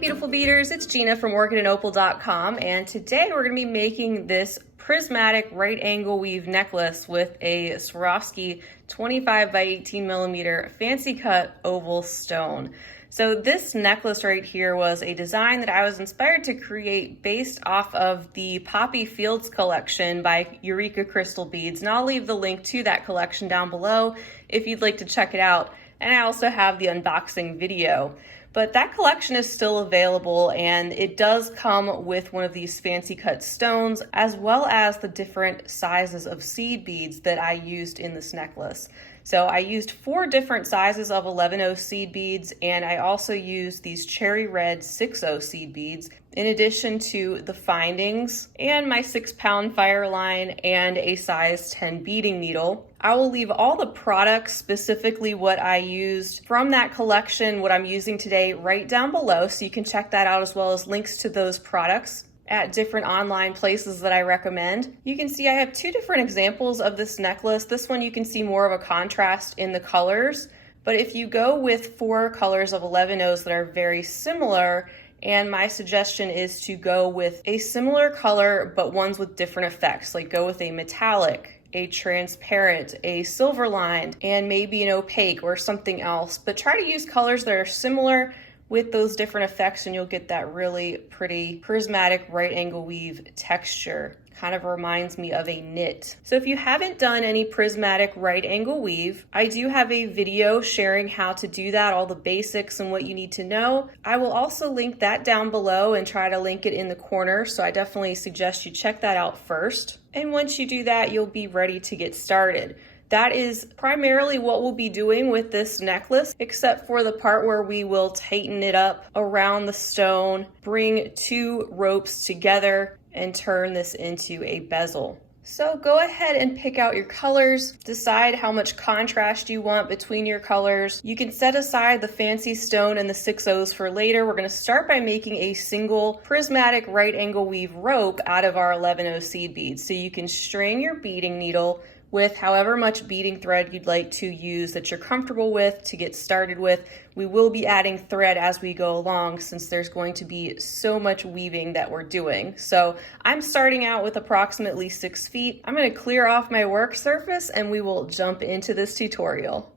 beautiful beaders, it's Gina from orchidandopal.com, and today we're going to be making this prismatic right angle weave necklace with a Swarovski 25 by 18 millimeter fancy cut oval stone. So this necklace right here was a design that I was inspired to create based off of the Poppy Fields collection by Eureka Crystal Beads, and I'll leave the link to that collection down below if you'd like to check it out. And I also have the unboxing video. But that collection is still available, and it does come with one of these fancy cut stones, as well as the different sizes of seed beads that I used in this necklace. So I used 4 different sizes of 11/0 seed beads, and I also used these cherry red 6/0 seed beads, in addition to the findings and my 6-pound Fireline and a size 10 beading needle. I will leave all the products, specifically what I used from that collection, what I'm using today, right down below, so you can check that out, as well as links to those products at different online places that I recommend. You can see I have 2 different examples of this necklace. This one you can see more of a contrast in the colors, but if you go with 4 colors of 11/0s that are very similar, and my suggestion is to go with a similar color but ones with different effects, like go with a metallic, a transparent, a silver lined, and maybe an opaque or something else. But try to use colors that are similar with those different effects, and you'll get that really pretty prismatic right angle weave texture. Kind of reminds me of a knit. So if you haven't done any prismatic right angle weave, I do have a video sharing how to do that, all the basics and what you need to know. I will also link that down below and try to link it in the corner, so I definitely suggest you check that out first. And once you do that, you'll be ready to get started. That is primarily what we'll be doing with this necklace, except for the part where we will tighten it up around the stone, bring 2 ropes together, and turn this into a bezel. So go ahead and pick out your colors, decide how much contrast you want between your colors. You can set aside the fancy stone and the 6/0s for later. We're going to start by making a single prismatic right angle weave rope out of our 11/0 seed beads. So you can string your beading needle with however much beading thread you'd like to use that you're comfortable with to get started with. We will be adding thread as we go along, since there's going to be so much weaving that we're doing. So I'm starting out with approximately 6 feet. I'm going to clear off my work surface and we will jump into this tutorial.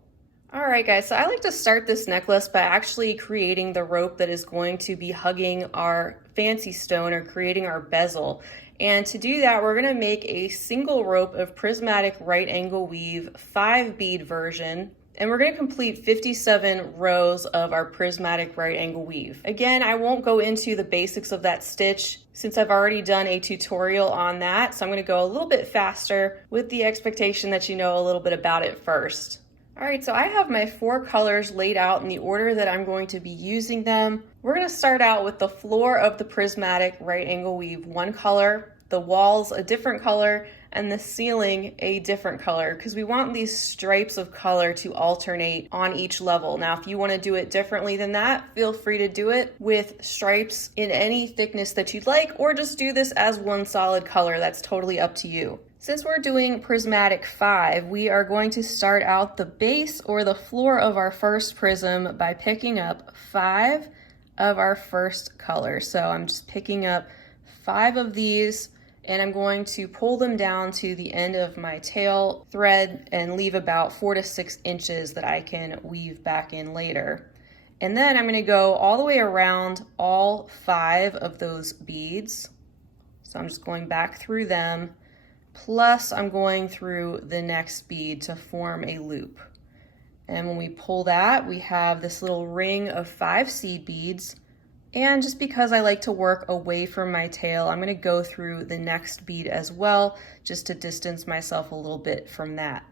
All right guys, so I like to start this necklace by actually creating the rope that is going to be hugging our fancy stone, or creating our bezel. And to do that, we're going to make a single rope of prismatic right angle weave 5 bead version, and we're going to complete 57 rows of our prismatic right angle weave. Again, I won't go into the basics of that stitch since I've already done a tutorial on that, so I'm going to go a little bit faster with the expectation that you know a little bit about it first. All right, so I have my 4 colors laid out in the order that I'm going to be using them. We're going to start out with the floor of the prismatic right angle weave 1 color, the walls a different color, and the ceiling a different color, because we want these stripes of color to alternate on each level. Now, if you want to do it differently than that, feel free to do it with stripes in any thickness that you'd like, or just do this as one solid color. That's totally up to you. Since we're doing prismatic 5, we are going to start out the base or the floor of our first prism by picking up 5 of our first color. So I'm just picking up 5 of these, and I'm going to pull them down to the end of my tail thread and leave about 4 to 6 inches that I can weave back in later. And then I'm going to go all the way around all 5 of those beads. So I'm just going back through them, plus I'm going through the next bead to form a loop. And when we pull that, we have this little ring of 5 seed beads. And just because I like to work away from my tail, I'm going to go through the next bead as well, just to distance myself a little bit from that.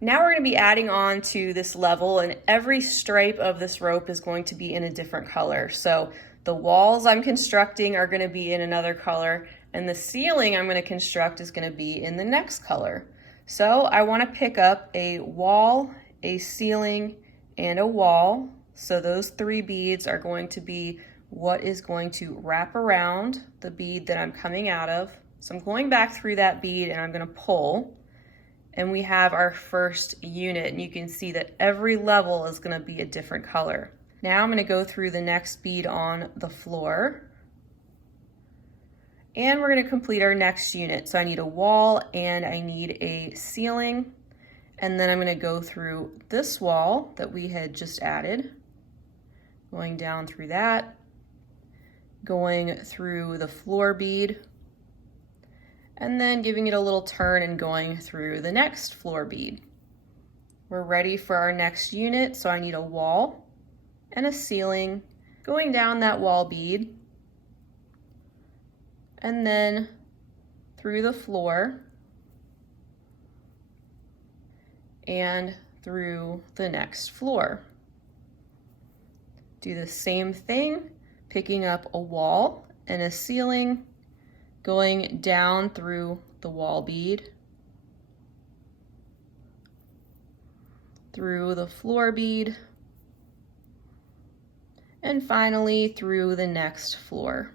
Now we're going to be adding on to this level, and every stripe of this rope is going to be in a different color. So the walls I'm constructing are going to be in another color, and the ceiling I'm going to construct is going to be in the next color. So I want to pick up a wall, a ceiling, and a wall. So those 3 beads are going to be what is going to wrap around the bead that I'm coming out of. So I'm going back through that bead and I'm going to pull, and we have our first unit, and you can see that every level is going to be a different color. Now I'm going to go through the next bead on the floor. And we're going to complete our next unit. So I need a wall and I need a ceiling. And then I'm going to go through this wall that we had just added, going down through that, going through the floor bead, and then giving it a little turn and going through the next floor bead. We're ready for our next unit, so I need a wall and a ceiling, going down that wall bead, and then through the floor and through the next floor. Do the same thing, picking up a wall and a ceiling, going down through the wall bead, through the floor bead, and finally through the next floor.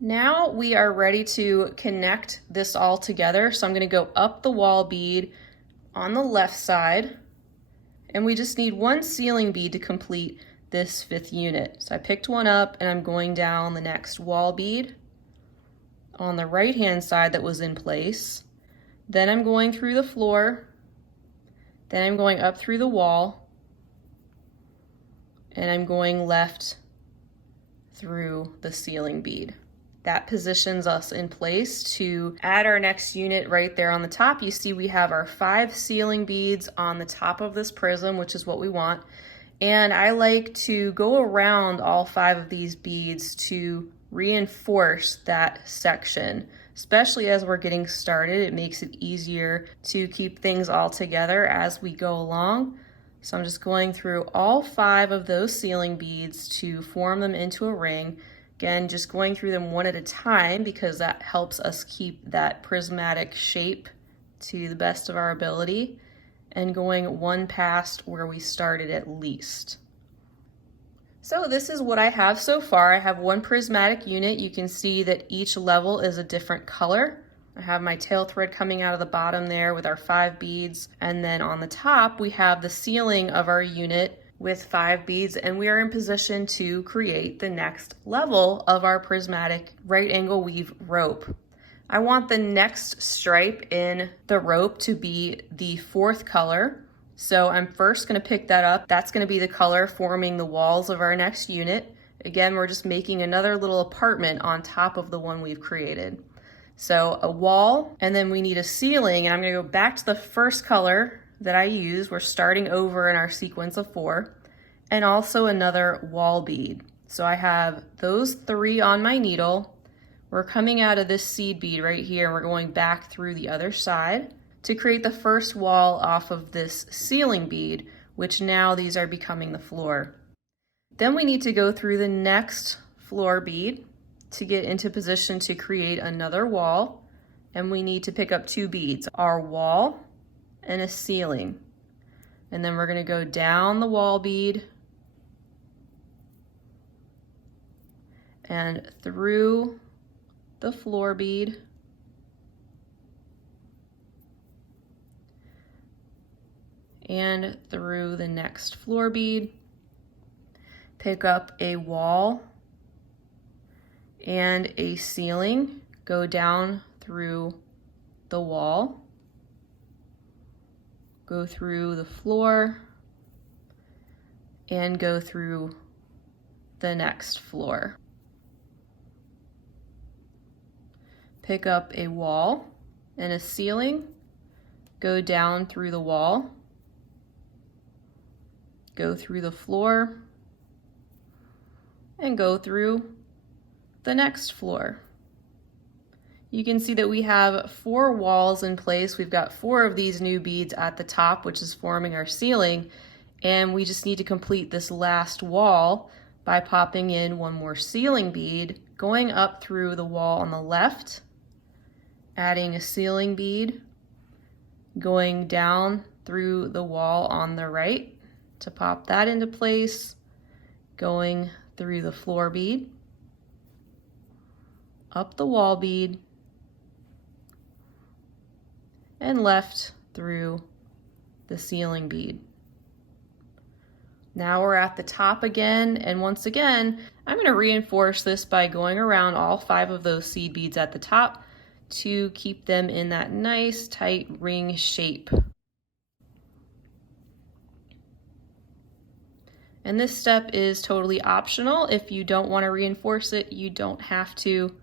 Now we are ready to connect this all together. So I'm going to go up the wall bead on the left side, and we just need one ceiling bead to complete this 5th unit. So I picked one up and I'm going down the next wall bead on the right hand side that was in place. Then I'm going through the floor, then I'm going up through the wall, and I'm going left through the ceiling bead. That positions us in place to add our next unit right there on the top. You see we have our 5 ceiling beads on the top of this prism, which is what we want. And I like to go around all 5 of these beads to reinforce that section, especially as we're getting started. It makes it easier to keep things all together as we go along. So I'm just going through all 5 of those ceiling beads to form them into a ring. Again, just going through them one at a time because that helps us keep that prismatic shape to the best of our ability, and going one past where we started at least. So this is what I have so far. I have one prismatic unit. You can see that each level is a different color. I have my tail thread coming out of the bottom there with our 5 beads, and then on the top we have the ceiling of our unit with 5 beads, and we are in position to create the next level of our prismatic right angle weave rope. I want the next stripe in the rope to be the 4th color. So I'm first going to pick that up. That's going to be the color forming the walls of our next unit. Again, we're just making another little apartment on top of the one we've created. So a wall, and then we need a ceiling, and I'm going to go back to the first color that I use. We're starting over in our sequence of 4, and also another wall bead. So I have those 3 on my needle. We're coming out of this seed bead right here, and we're going back through the other side to create the first wall off of this ceiling bead, which now these are becoming the floor. Then we need to go through the next floor bead to get into position to create another wall, and we need to pick up 2 beads, our wall and a ceiling. And then we're going to go down the wall bead and through the floor bead and through the next floor bead, pick up a wall and a ceiling, go down through the wall, go through the floor, and go through the next floor. Pick up a wall and a ceiling, go down through the wall, go through the floor, and go through the next floor. You can see that we have 4 walls in place. We've got 4 of these new beads at the top, which is forming our ceiling, and we just need to complete this last wall by popping in 1 more ceiling bead, going up through the wall on the left, adding a ceiling bead, going down through the wall on the right to pop that into place, going through the floor bead, up the wall bead, and left through the ceiling bead. Now we're at the top again, and once again, I'm going to reinforce this by going around all 5 of those seed beads at the top to keep them in that nice tight ring shape. And this step is totally optional. If you don't want to reinforce it, you don't have to.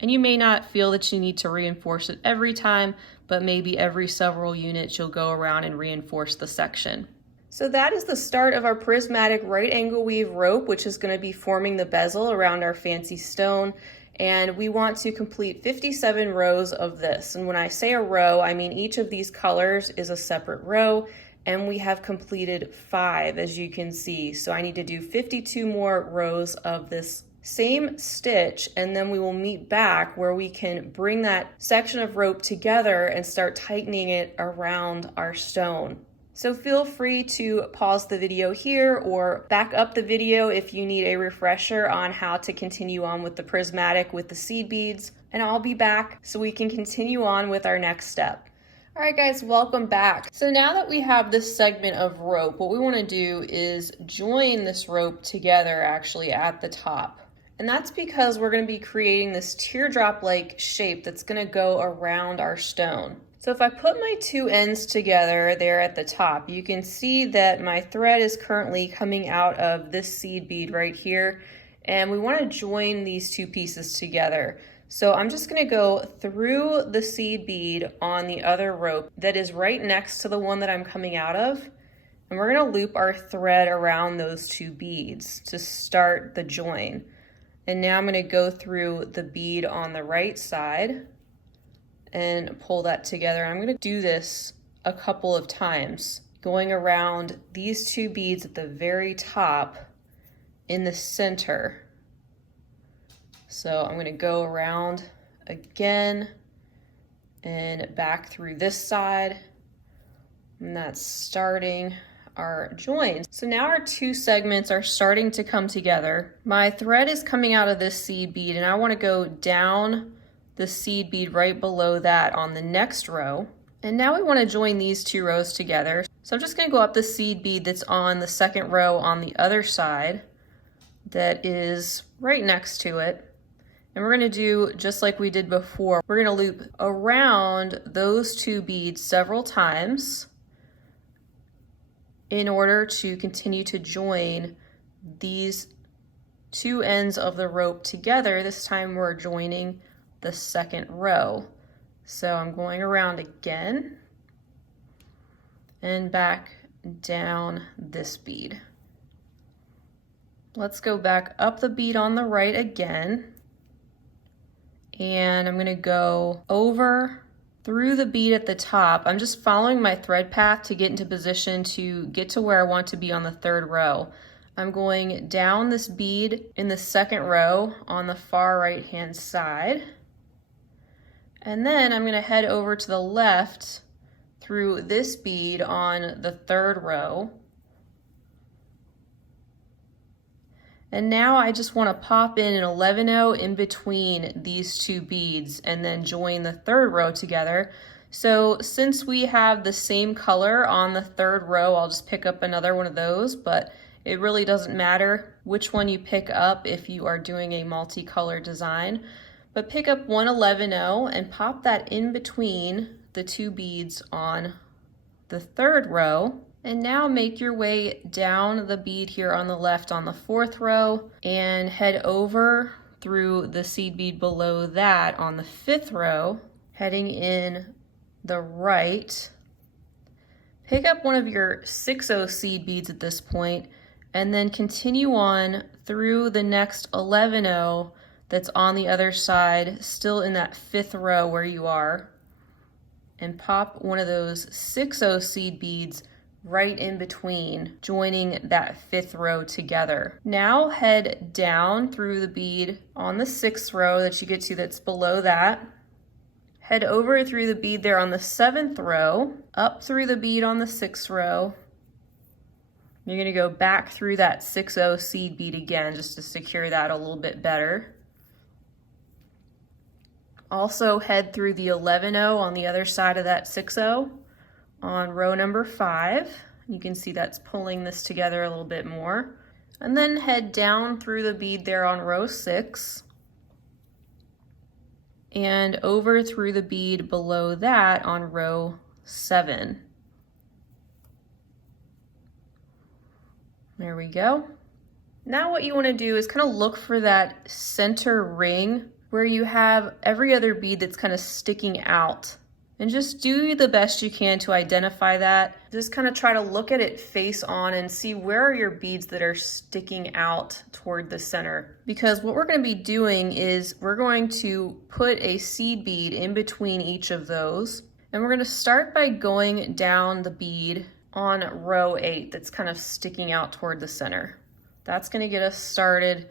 And you may not feel that you need to reinforce it every time, but maybe every several units you'll go around and reinforce the section. So that is the start of our prismatic right angle weave rope, which is going to be forming the bezel around our fancy stone. And we want to complete 57 rows of this. And when I say a row, I mean each of these colors is a separate row, and we have completed 5, as you can see. So I need to do 52 more rows of this same stitch, and then we will meet back where we can bring that section of rope together and start tightening it around our stone. So feel free to pause the video here or back up the video if you need a refresher on how to continue on with the prismatic with the seed beads, and I'll be back so we can continue on with our next step. All right guys, welcome back. So now that we have this segment of rope, what we want to do is join this rope together actually at the top. And that's because we're going to be creating this teardrop-like shape that's going to go around our stone. So if I put my 2 ends together there at the top, you can see that my thread is currently coming out of this seed bead right here, and we want to join these 2 pieces together. So I'm just going to go through the seed bead on the other rope that is right next to the one that I'm coming out of, and we're going to loop our thread around those 2 beads to start the join. And now I'm going to go through the bead on the right side and pull that together. I'm going to do this a couple of times, going around these 2 beads at the very top in the center. So I'm going to go around again and back through this side, and that's starting our joins. So now our 2 segments are starting to come together. My thread is coming out of this seed bead, and I want to go down the seed bead right below that on the next row. And now we want to join these 2 rows together. So I'm just going to go up the seed bead that's on the second row on the other side that is right next to it. And we're going to do just like we did before. We're going to loop around those 2 beads several times in order to continue to join these 2 ends of the rope together. This time we're joining the second row. So I'm going around again and back down this bead. Let's go back up the bead on the right again, and I'm going to go over through the bead at the top. I'm just following my thread path to get into position to get to where I want to be on the 3rd row. I'm going down this bead in the 2nd row on the far right hand side, and then I'm going to head over to the left through this bead on the 3rd row. And now I just want to pop in an 11-0 in between these 2 beads and then join the 3rd row together. So since we have the same color on the 3rd row, I'll just pick up another one of those, but it really doesn't matter which one you pick up if you are doing a multicolor design. But pick up one 11-0 and pop that in between the 2 beads on the 3rd row. And now make your way down the bead here on the left on the 4th row and head over through the seed bead below that on the 5th row, heading in the right. Pick up one of your 6-0 seed beads at this point and then continue on through the next 11-0 that's on the other side, still in that 5th row where you are, and pop one of those 6-0 seed beads right in between, joining that 5th row together. Now head down through the bead on the 6th row that you get to that's below that. Head over through the bead there on the 7th row, up through the bead on the 6th row. You're going to go back through that 6-0 seed bead again just to secure that a little bit better. Also head through the 11-0 on the other side of that 6-0, on row number 5. You can see that's pulling this together a little bit more. And then head down through the bead there on row 6 and over through the bead below that on row 7. There we go. Now what you want to do is kind of look for that center ring where you have every other bead that's kind of sticking out. And just do the best you can to identify that. Just kind of try to look at it face on and see where are your beads that are sticking out toward the center. Because what we're going to be doing is we're going to put a seed bead in between each of those. And we're going to start by going down the bead on row 8 that's kind of sticking out toward the center. That's going to get us started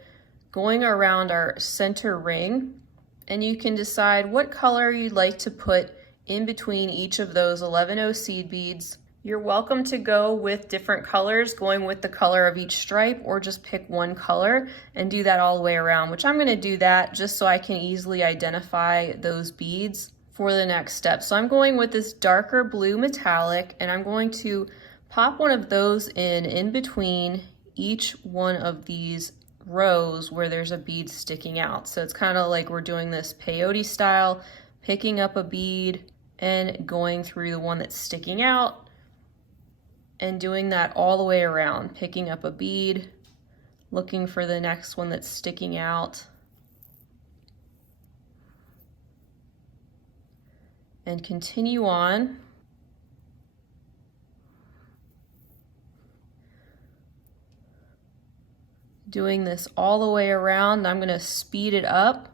going around our center ring. And you can decide what color you'd like to put in between each of those 11 seed beads. You're welcome to go with different colors, going with the color of each stripe, or just pick one color and do that all the way around, which I'm going to do that just so I can easily identify those beads for the next step. So I'm going with this darker blue metallic, and I'm going to pop one of those in between each one of these rows where there's a bead sticking out. So it's kind of like we're doing this peyote style, picking up a bead and going through the one that's sticking out and doing that all the way around, picking up a bead, looking for the next one that's sticking out, and continue on. Doing this all the way around. I'm going to speed it up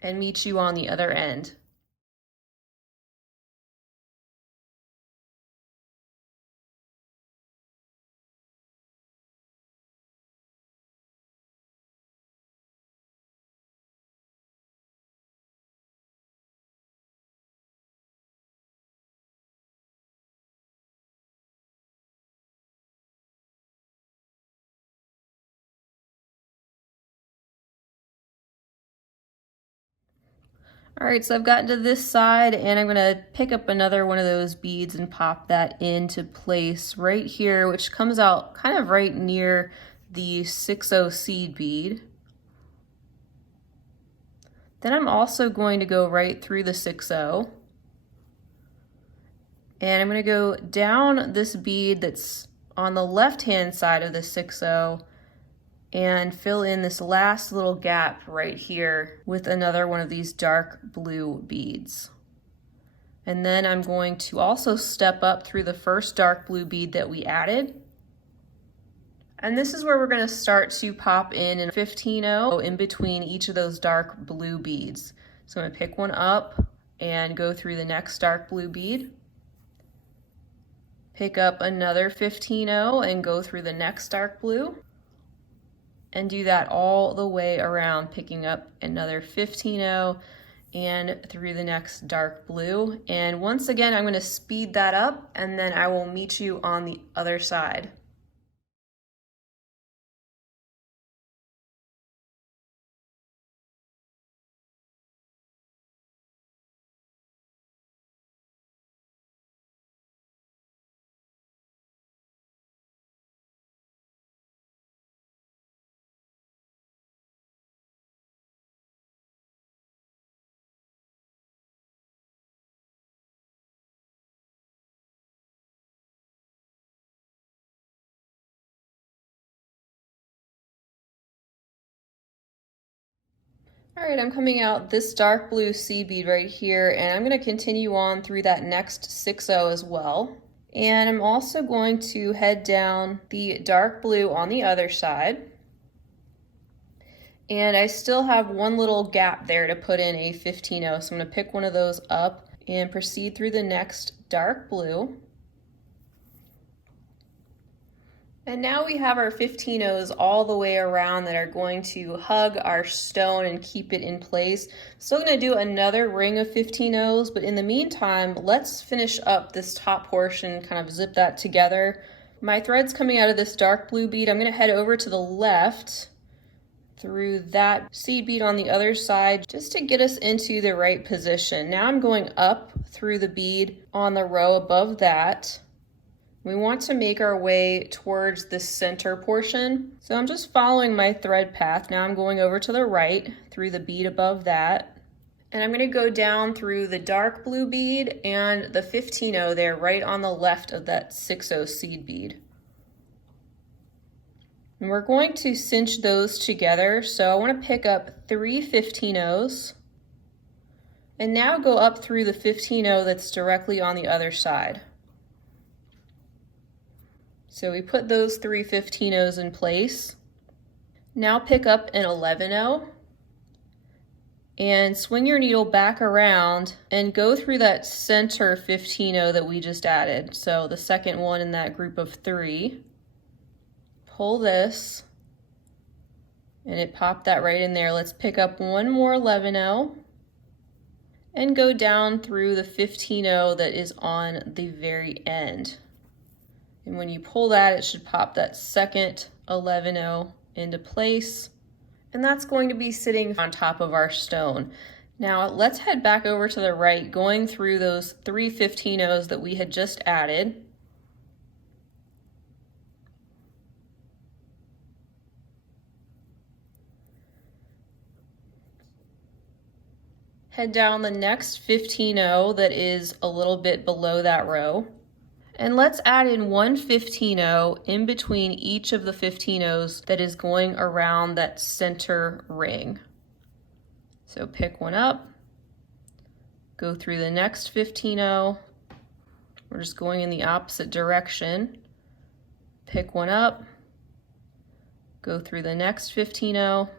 and meet you on the other end. All right, so I've gotten to this side and I'm gonna pick up another one of those beads and pop that into place right here, which comes out kind of right near the 6/0 seed bead. Then I'm also going to go right through the 6/0. And I'm gonna go down this bead that's on the left-hand side of the 6/0 and fill in this last little gap right here with another one of these dark blue beads. And then I'm going to also step up through the first dark blue bead that we added. And this is where we're going to start to pop in a 15/0 in between each of those dark blue beads. So I'm going to pick one up and go through the next dark blue bead. Pick up another 15/0 and go through the next dark blue. And do that all the way around, picking up another 15/0 and through the next dark blue. And once again, I'm going to speed that up and then I will meet you on the other side. All right, I'm coming out this dark blue seed bead right here, and I'm going to continue on through that next 6/0 as well. And I'm also going to head down the dark blue on the other side. And I still have one little gap there to put in a 15/0, so I'm going to pick one of those up and proceed through the next dark blue. And now we have our 15/0s all the way around that are going to hug our stone and keep it in place. Still going to do another ring of 15/0s, but in the meantime, let's finish up this top portion, kind of zip that together. My thread's coming out of this dark blue bead. I'm going to head over to the left through that seed bead on the other side just to get us into the right position. Now I'm going up through the bead on the row above that. We want to make our way towards the center portion. So I'm just following my thread path. Now I'm going over to the right through the bead above that. And I'm going to go down through the dark blue bead and the 15-0 there right on the left of that 6-0 seed bead. And we're going to cinch those together. So I want to pick up 3 15-0s and now go up through the 15-0 that's directly on the other side. So we put those 3 15-0s in place. Now pick up an 11-0 and swing your needle back around and go through that center 15-0 that we just added. So the second one in that group of 3. Pull this and it popped that right in there. Let's pick up one more 11-0 and go down through the 15-0 that is on the very end. And when you pull that, it should pop that second 11-0 into place. And that's going to be sitting on top of our stone. Now let's head back over to the right, going through those 3 15-0s that we had just added. Head down the next 15-0 that is a little bit below that row. And let's add in one 15-0 in between each of the 15-0s that is going around that center ring. So pick one up, go through the next 15-0. We're just going in the opposite direction. Pick one up, go through the next 15-0.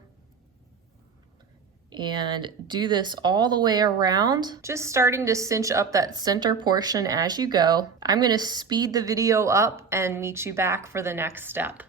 And do this all the way around, just starting to cinch up that center portion as you go. I'm going to speed the video up and meet you back for the next step.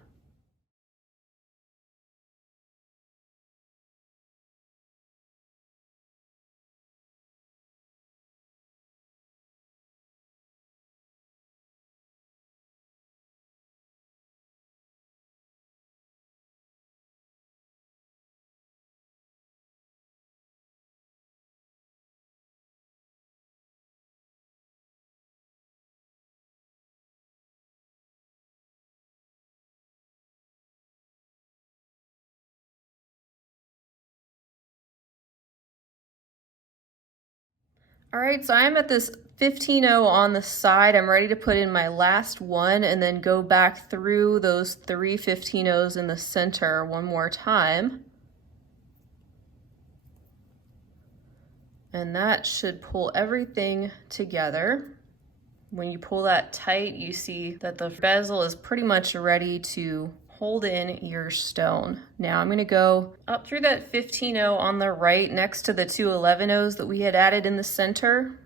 All right, so I'm at this 15-0 on the side. I'm ready to put in my last one and then go back through those 3 15-0s in the center one more time. And that should pull everything together. When you pull that tight, you see that the bezel is pretty much ready to hold in your stone. Now I'm going to go up through that 15-0 on the right next to the 2 11-0s that we had added in the center.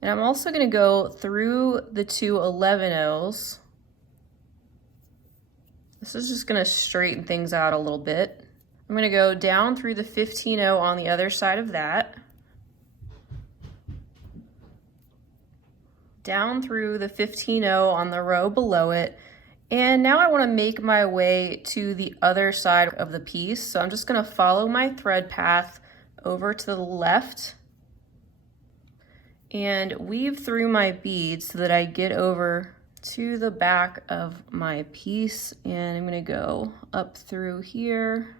And I'm also going to go through the 2 11-0s. This is just going to straighten things out a little bit. I'm going to go down through the 15-0 on the other side of that. Down through the 15-0 on the row below it. And now I want to make my way to the other side of the piece. So I'm just going to follow my thread path over to the left and weave through my beads so that I get over to the back of my piece. And I'm going to go up through here.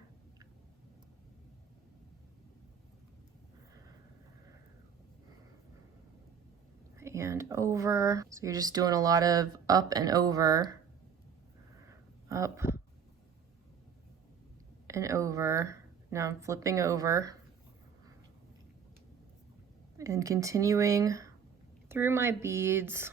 And over. So you're just doing a lot of up and over. Up and over. Now I'm flipping over and continuing through my beads.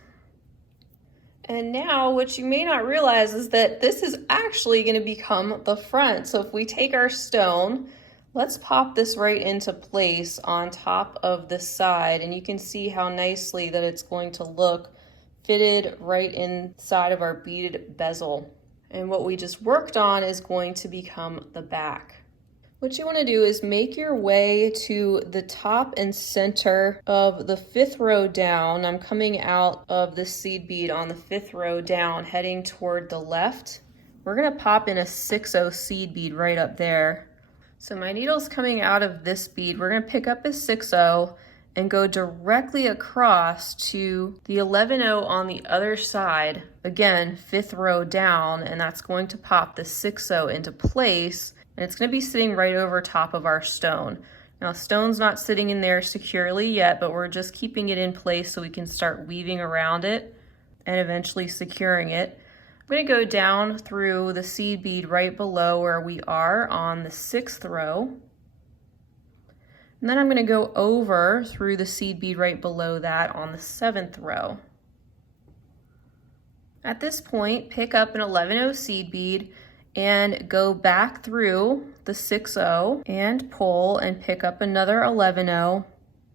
And now what you may not realize is that this is actually going to become the front. So if we take our stone, let's pop this right into place on top of the side, and you can see how nicely that it's going to look fitted right inside of our beaded bezel. And what we just worked on is going to become the back. What you want to do is make your way to the top and center of the 5th row down. I'm coming out of the seed bead on the 5th row down, heading toward the left. we're gonna pop in a 6/0 seed bead right up there. So my needle's coming out of this bead. We're gonna pick up a 6/0 and go directly across to the 11/0 on the other side. Again, 5th row down, and that's going to pop the 6/0 into place, and it's gonna be sitting right over top of our stone. Now, stone's not sitting in there securely yet, but we're just keeping it in place so we can start weaving around it and eventually securing it. I'm going to go down through the seed bead right below where we are on the 6th row. And then I'm going to go over through the seed bead right below that on the 7th row. At this point, pick up an 11/0 seed bead and go back through the 6/0 and pull and pick up another 11/0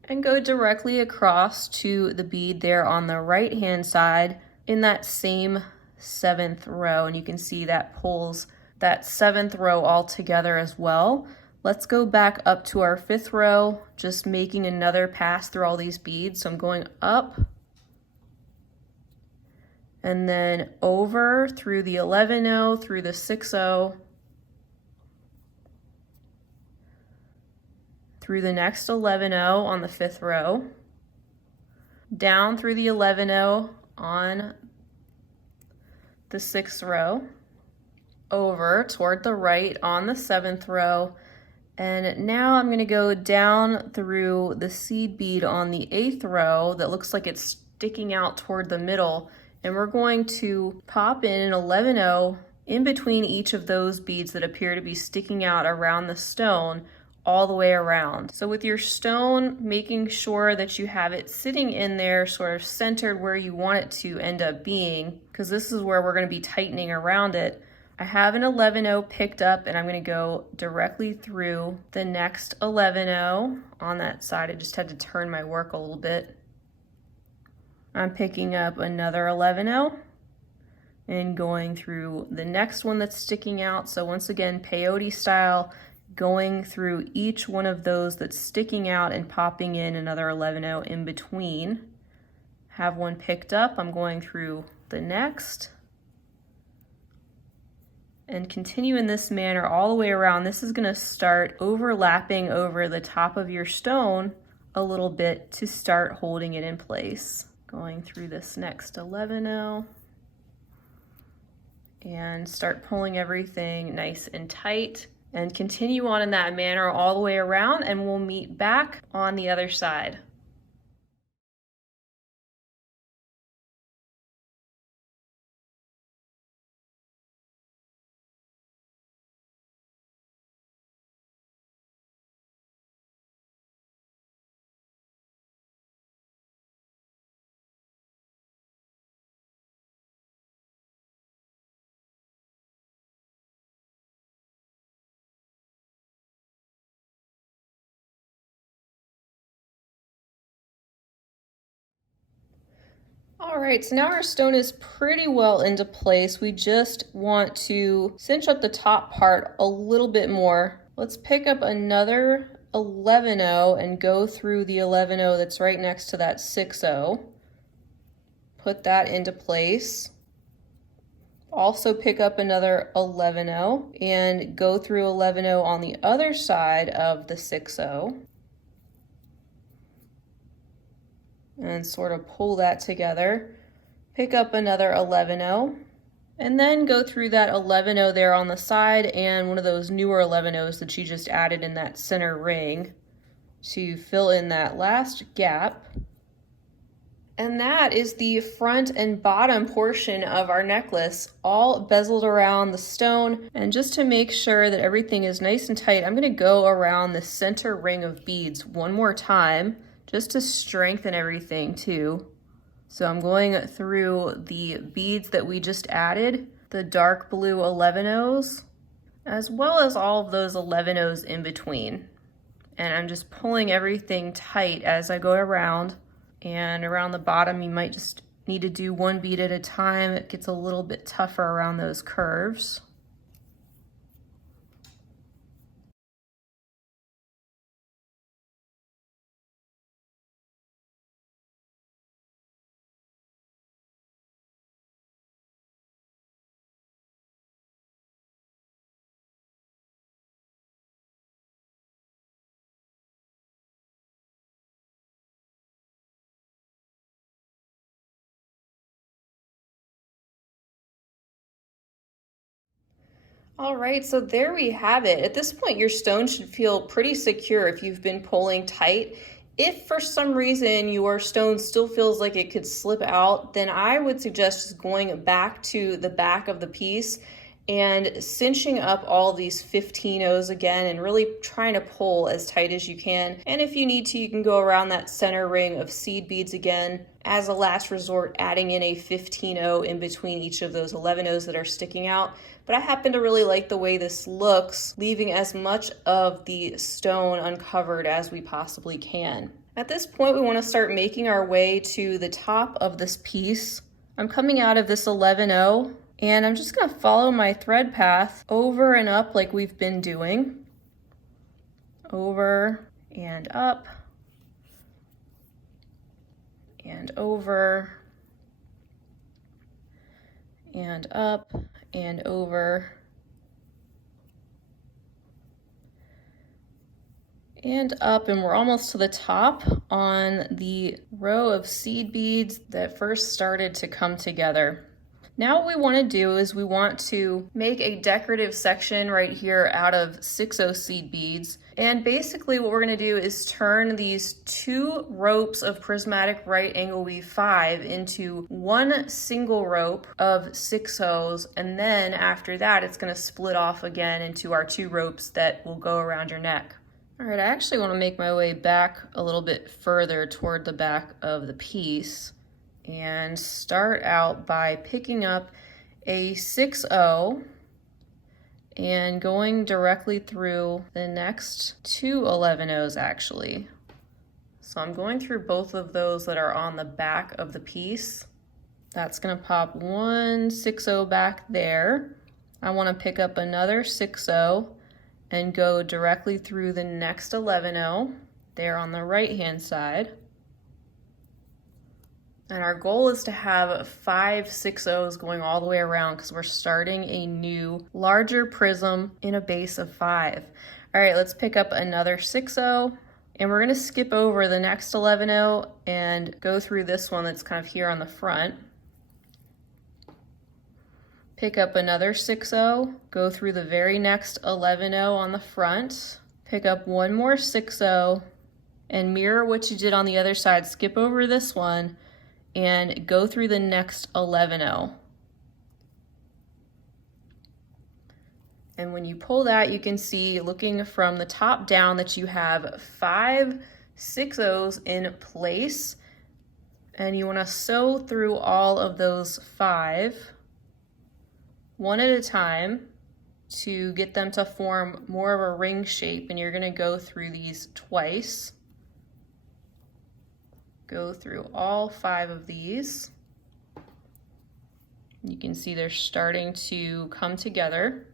and go directly across to the bead there on the right hand side in that same 7th row, and you can see that pulls that 7th row all together as well. Let's go back up to our 5th row, just making another pass through all these beads. So I'm going up and then over through the 11/0, through the 6/0, through the next 11/0 on the 5th row, down through the 11/0 on the 6th row, over toward the right on the 7th row, and now I'm going to go down through the seed bead on the 8th row that looks like it's sticking out toward the middle, and we're going to pop in an 11/0 in between each of those beads that appear to be sticking out around the stone all the way around. So with your stone, making sure that you have it sitting in there sort of centered where you want it to end up being, because this is where we're going to be tightening around it. I have an 11/0 picked up, and I'm going to go directly through the next 11/0 on that side. I just had to turn my work a little bit. I'm picking up another 11/0 and going through the next one that's sticking out. So once again, peyote style, going through each one of those that's sticking out and popping in another 11/0 in between. Have one picked up, I'm going through the next and continue in this manner all the way around. This is going to start overlapping over the top of your stone a little bit to start holding it in place. Going through this next 11/0 and start pulling everything nice and tight, and continue on in that manner all the way around, and we'll meet back on the other side. All right, so now our stone is pretty well into place. We just want to cinch up the top part a little bit more. Let's pick up another 11/0 and go through the 11/0 that's right next to that 6/0. Put that into place. Also pick up another 11/0 and go through 11/0 on the other side of the 6/0. And sort of pull that together. Pick up another 11/0 and then go through that 11/0 there on the side and one of those newer 11/0s that you just added in that center ring to fill in that last gap. And that is the front and bottom portion of our necklace, all bezeled around the stone. And just to make sure that everything is nice and tight, I'm going to go around the center ring of beads one more time, just to strengthen everything too. So I'm going through the beads that we just added, the dark blue 11/0s, as well as all of those 11/0s in between. And I'm just pulling everything tight as I go around. And around the bottom, you might just need to do one bead at a time. It gets a little bit tougher around those curves. All right, so there we have it. At this point, your stone should feel pretty secure if you've been pulling tight. If for some reason your stone still feels like it could slip out, then I would suggest just going back to the back of the piece and cinching up all these 15 O's again and really trying to pull as tight as you can. And if you need to, you can go around that center ring of seed beads again. As a last resort, adding in a 15O in between each of those 11Os that are sticking out. But I happen to really like the way this looks, leaving as much of the stone uncovered as we possibly can. At this point, we want to start making our way to the top of this piece. I'm coming out of this 11O, and I'm just going to follow my thread path over and up like we've been doing. Over and up. And over. And up. And over. And up, and we're almost to the top on the row of seed beads that first started to come together. Now what we want to do is we want to make a decorative section right here out of 6O seed beads. And basically what we're going to do is turn these 2 ropes of Prismatic right angle weave 5 into one single rope of 6Os, and then after that it's going to split off again into our 2 ropes that will go around your neck. All right, I actually want to make my way back a little bit further toward the back of the piece and start out by picking up a 6O and going directly through the next 2 11Os actually. So I'm going through both of those that are on the back of the piece. That's going to pop one 6O back there. I want to pick up another 6O and go directly through the next 11O there on the right hand side. And our goal is to have 5 6Os going all the way around because we're starting a new larger prism in a base of 5. All right, let's pick up another 6O, and we're going to skip over the next 11O and go through this one that's kind of here on the front. Pick up another 6O, go through the very next 11O on the front, pick up one more 6O, and mirror what you did on the other side. Skip over this one and go through the next 11O. And when you pull that, you can see, looking from the top down, that you have 5 6Os in place. And you want to sew through all of those 5, one at a time, to get them to form more of a ring shape. And you're going to go through these twice. Go through all 5 of these. You can see they're starting to come together.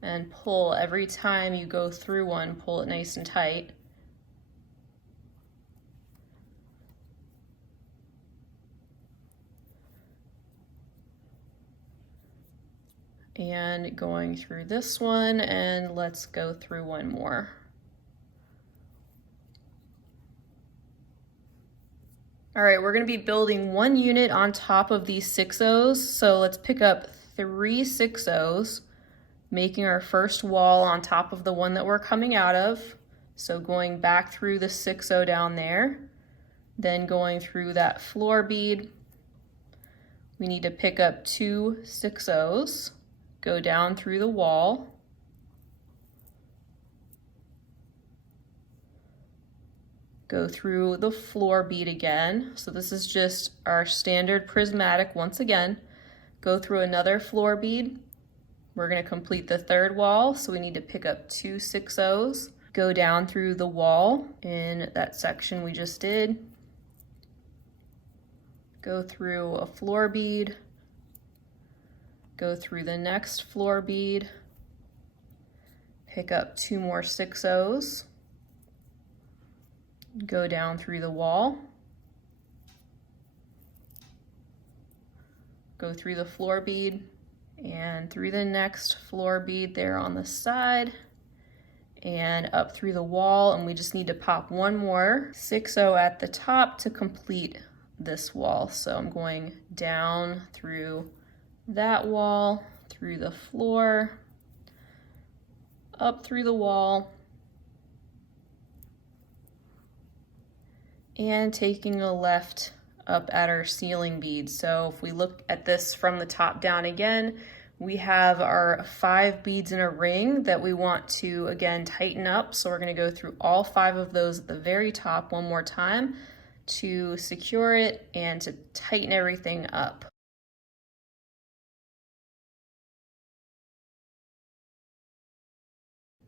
And pull every time you go through one, pull it nice and tight. And going through this one, and let's go through one more. All right, we're going to be building one unit on top of these 6Os. So let's pick up 3 6Os, making our first wall on top of the one that we're coming out of. So going back through the 6O down there, then going through that floor bead. We need to pick up 2 6Os, go down through the wall, go through the floor bead again. So this is just our standard prismatic once again. Go through another floor bead. We're going to complete the 3rd wall, so we need to pick up 2 6Os, go down through the wall in that section we just did, go through a floor bead, go through the next floor bead, pick up 2 more 6Os, go down through the wall, go through the floor bead and through the next floor bead there on the side and up through the wall, and we just need to pop one more 6O at the top to complete this wall. So I'm going down through that wall through the floor, up through the wall, and taking a left up at our ceiling beads. So if we look at this from the top down again, we have our 5 beads in a ring that we want to, again, tighten up. So we're going to go through all 5 of those at the very top one more time to secure it and to tighten everything up.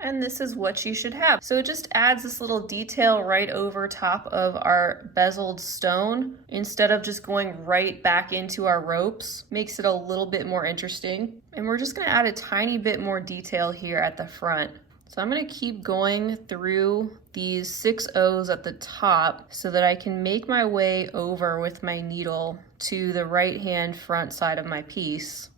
And this is what you should have. So it just adds this little detail right over top of our bezeled stone instead of just going right back into our ropes. Makes it a little bit more interesting. And we're just gonna add a tiny bit more detail here at the front. So I'm gonna keep going through these 6 O's at the top so that I can make my way over with my needle to the right-hand front side of my piece.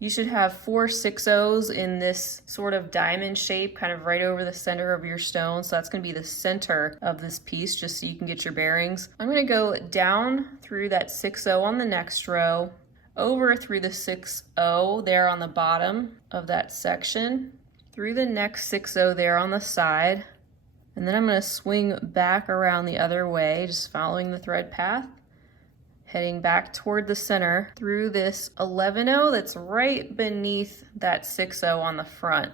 You should have 4 6 O's in this sort of diamond shape, kind of right over the center of your stone. So that's gonna be the center of this piece, just so you can get your bearings. I'm gonna go down through that 6 O on the next row, over through the 6 O there on the bottom of that section, through the next 6 O there on the side, and then I'm gonna swing back around the other way, just following the thread path, heading back toward the center through this 11 O that's right beneath that 6 O on the front.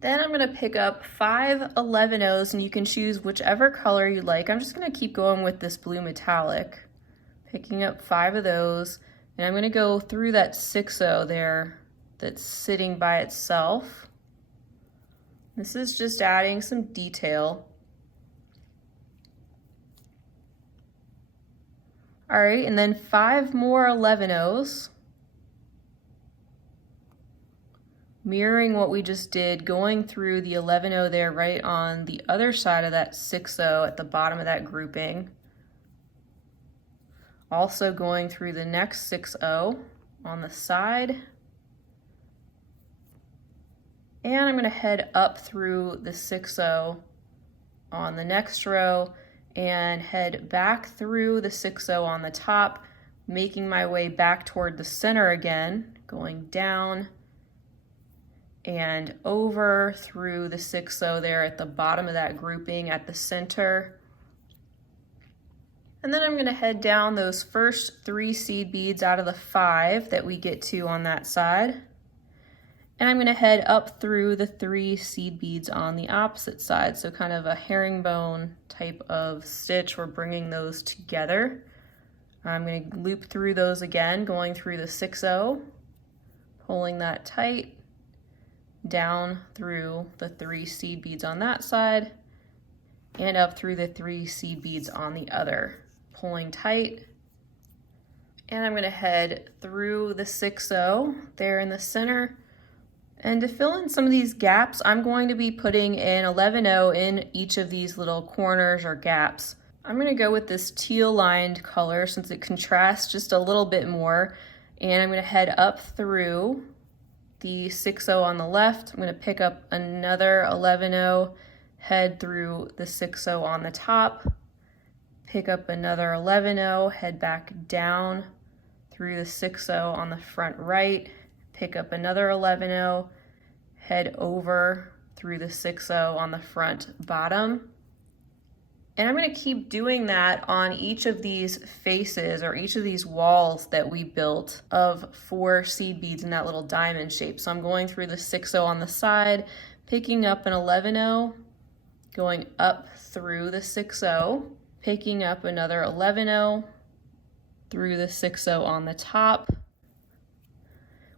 Then I'm gonna pick up 5 11 O's, and you can choose whichever color you like. I'm just gonna keep going with this blue metallic, picking up 5 of those, and I'm gonna go through that 6 O there that's sitting by itself. This is just adding some detail. All right, and then 5 more 11 O's. Mirroring what we just did, going through the 11 O there right on the other side of that 6 O at the bottom of that grouping. Also going through the next 6 O on the side. And I'm gonna head up through the 6 O on the next row and head back through the 6 O on the top, making my way back toward the center again, going down and over through the 6 O there at the bottom of that grouping at the center. And then I'm gonna head down those first 3 seed beads out of the 5 that we get to on that side. And I'm gonna head up through the 3 seed beads on the opposite side. So kind of a herringbone type of stitch. We're bringing those together. I'm gonna loop through those again, going through the 6 O, pulling that tight, down through the 3 seed beads on that side, and up through the 3 seed beads on the other, pulling tight. And I'm gonna head through the 6 O there in the center. And to fill in some of these gaps, I'm going to be putting an 11 O in each of these little corners or gaps. I'm gonna go with this teal lined color since it contrasts just a little bit more. And I'm gonna head up through the 6 O on the left. I'm gonna pick up another 11 O, head through the 6 O on the top, pick up another 11 O, head back down through the 6 O on the front right, pick up another 11 O, head over through the 6 O on the front bottom. And I'm gonna keep doing that on each of these faces or each of these walls that we built of 4 seed beads in that little diamond shape. So I'm going through the 6 O on the side, picking up an 11 O, going up through the 6 O, picking up another 11 O, through the 6 O on the top.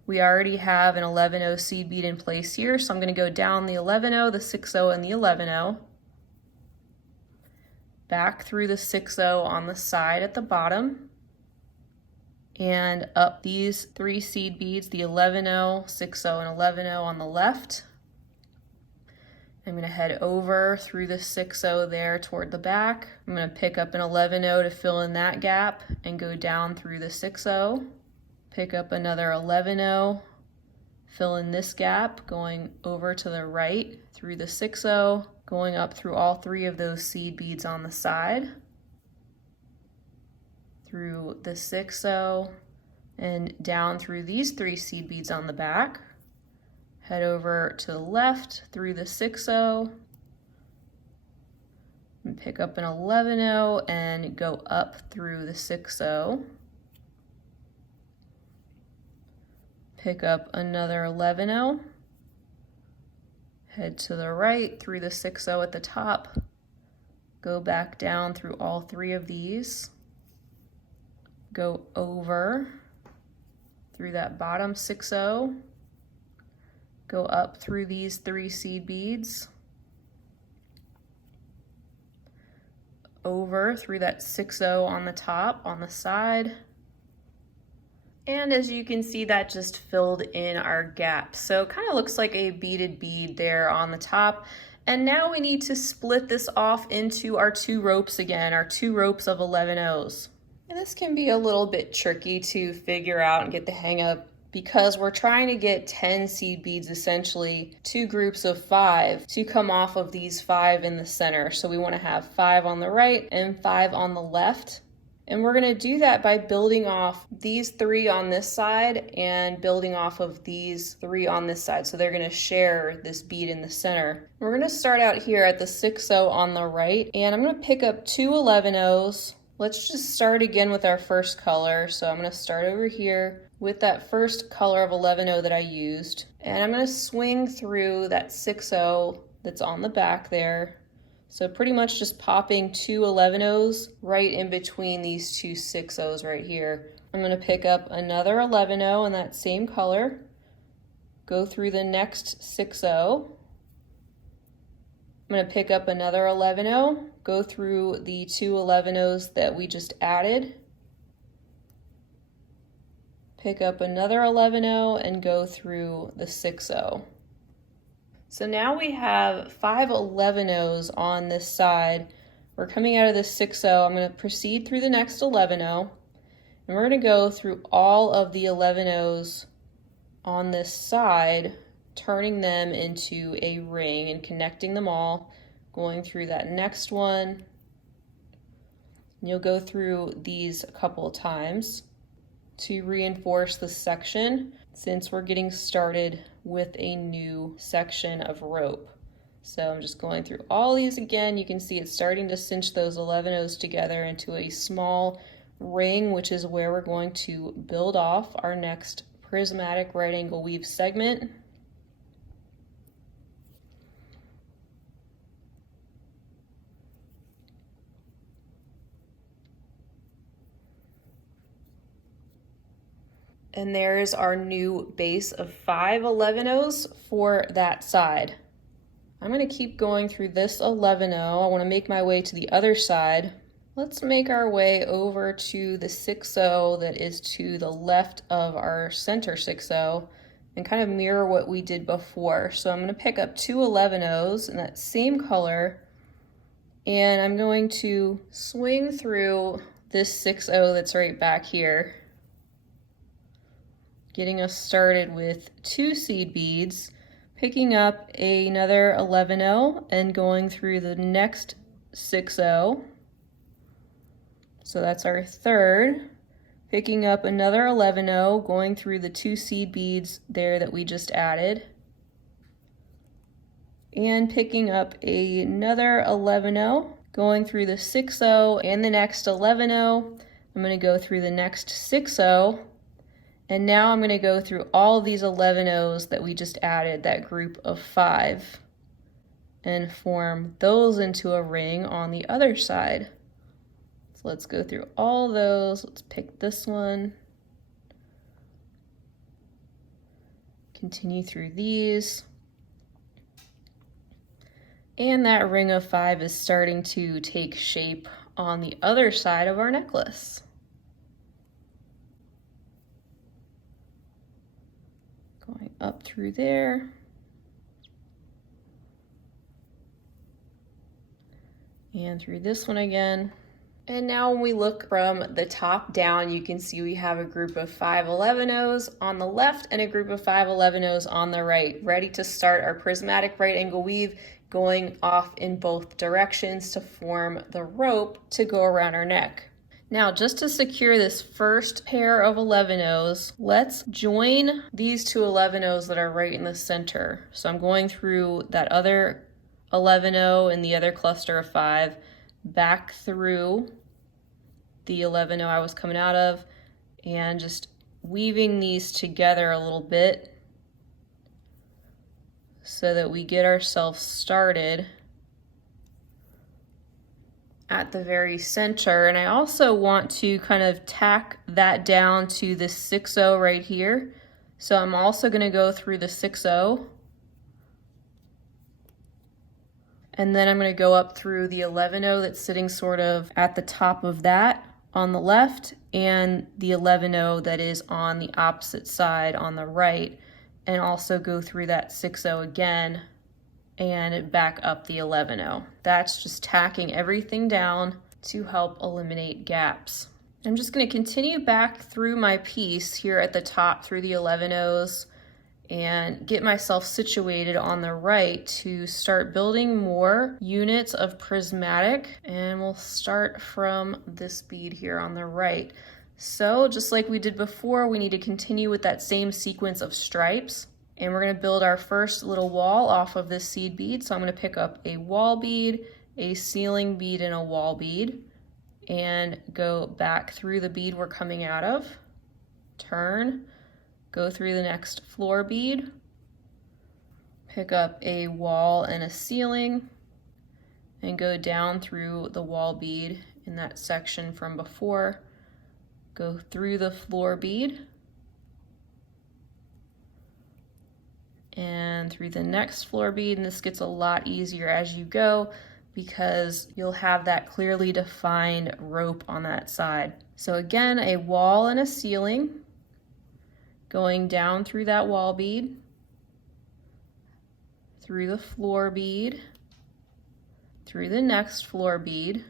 We already have an 11 O seed bead in place here, so I'm gonna go down the 11 O, the 6 O, and the 11 O. Back through the 6 O on the side at the bottom. And up these 3 seed beads, the 11 O, 6 O, and 11 O on the left. I'm gonna head over through the 6 O there toward the back. I'm gonna pick up an 11 O to fill in that gap and go down through the 6 O. Pick up another 11 O, fill in this gap, going over to the right through the 6 O, going up through all 3 of those seed beads on the side, through the 6 O, and down through these 3 seed beads on the back. Head over to the left through the 6/0 and pick up an 11/0 and go up through the 6/0. Pick up another 11/0. Head to the right through the 6/0 at the top. Go back down through all 3 of these. Go over through that bottom 6/0. Go up through these 3 seed beads. Over through that 6/0 on the top, on the side. And as you can see, that just filled in our gap. So it kind of looks like a beaded bead there on the top. And now we need to split this off into our 2 ropes again, our 2 ropes of 11/0s. And this can be a little bit tricky to figure out and get the hang of, because we're trying to get 10 seed beads, essentially 2 groups of 5, to come off of these 5 in the center. So we want to have 5 on the right and 5 on the left. And we're going to do that by building off these 3 on this side and building off of these 3 on this side. So they're going to share this bead in the center. We're going to start out here at the 6/0 on the right, and I'm going to pick up 2 11/0s. Let's just start again with our first color. So I'm going to start over here with that first color of 11/0 that I used. And I'm going to swing through that 6/0 that's on the back there. So pretty much just popping 2 11/0s right in between these 2 6/0s right here. I'm going to pick up another 11/0 in that same color. Go through the next 6/0. I'm going to pick up another 11/0. Go through the 2 11/0s that we just added. Pick up another 11/0 and go through the 6/0. So now we have 5 11/0s on this side. We're coming out of this 6/0. I'm going to proceed through the next 11/0, and we're going to go through all of the 11/0s on this side, turning them into a ring and connecting them all, going through that next one. And you'll go through these a couple of times to reinforce the section, since we're getting started with a new section of rope. So I'm just going through all these again. You can see it's starting to cinch those 11/0s together into a small ring, which is where we're going to build off our next prismatic right angle weave segment. And there's our new base of 5 11/0s for that side. I'm going to keep going through this 11/0. I want to make my way to the other side. Let's make our way over to the 6/0 that is to the left of our center 6/0 and kind of mirror what we did before. So I'm going to pick up 2 11/0s in that same color, and I'm going to swing through this 6/0 that's right back here, getting us started with 2 seed beads, picking up another 11/0 and going through the next 6/0. So that's our third. Picking up another 11/0, going through the 2 seed beads there that we just added. And picking up another 11/0, going through the 6/0 and the next 11/0. I'm going to go through the next 6/0. And now I'm going to go through all of these 11/0s that we just added, that group of 5, and form those into a ring on the other side. So let's go through all those. Let's pick this one. Continue through these. And that ring of 5 is starting to take shape on the other side of our necklace. Going up through there. And through this one again. And now when we look from the top down, you can see we have a group of 5 11/0s on the left and a group of 5 11/0s on the right, ready to start our prismatic right angle weave, going off in both directions to form the rope to go around our neck. Now, just to secure this first pair of 11-Os, let's join these two 11-Os that are right in the center. So I'm going through that other 11-O and the other cluster of 5 back through the 11-O I was coming out of, and just weaving these together a little bit so that we get ourselves started at the very center. And I also want to kind of tack that down to this 6-0 right here. So I'm also going to go through the 6-0, and then I'm going to go up through the 11-0 that's sitting sort of at the top of that on the left, and the 11-0 that is on the opposite side on the right, and also go through that 6-0 again and back up the 11-0. That's just tacking everything down to help eliminate gaps. I'm just going to continue back through my piece here at the top through the 11-Os and get myself situated on the right to start building more units of prismatic. And we'll start from this bead here on the right. So just like we did before, we need to continue with that same sequence of stripes. And we're going to build our first little wall off of this seed bead. So I'm going to pick up a wall bead, a ceiling bead, and a wall bead, and go back through the bead we're coming out of, turn, go through the next floor bead, pick up a wall and a ceiling, and go down through the wall bead in that section from before, go through the floor bead, and through the next floor bead. And this gets a lot easier as you go because you'll have that clearly defined rope on that side. So again, a wall and a ceiling, going down through that wall bead, through the floor bead, through the next floor bead,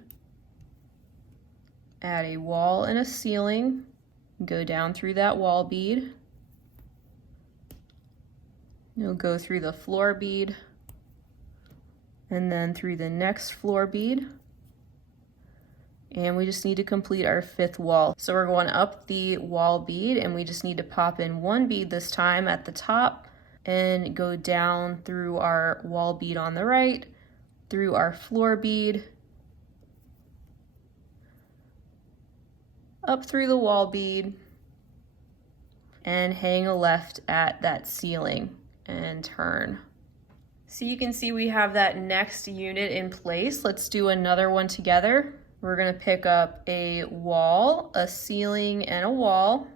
add a wall and a ceiling, go down through that wall bead, you'll go through the floor bead, and then through the next floor bead. And we just need to complete our 5th wall. So we're going up the wall bead, and we just need to pop in 1 bead this time at the top and go down through our wall bead on the right, through our floor bead, up through the wall bead, and hang a left at that ceiling and turn. So you can see we have that next unit in place. Let's do another one together. We're going to pick up a wall, a ceiling, and a wall.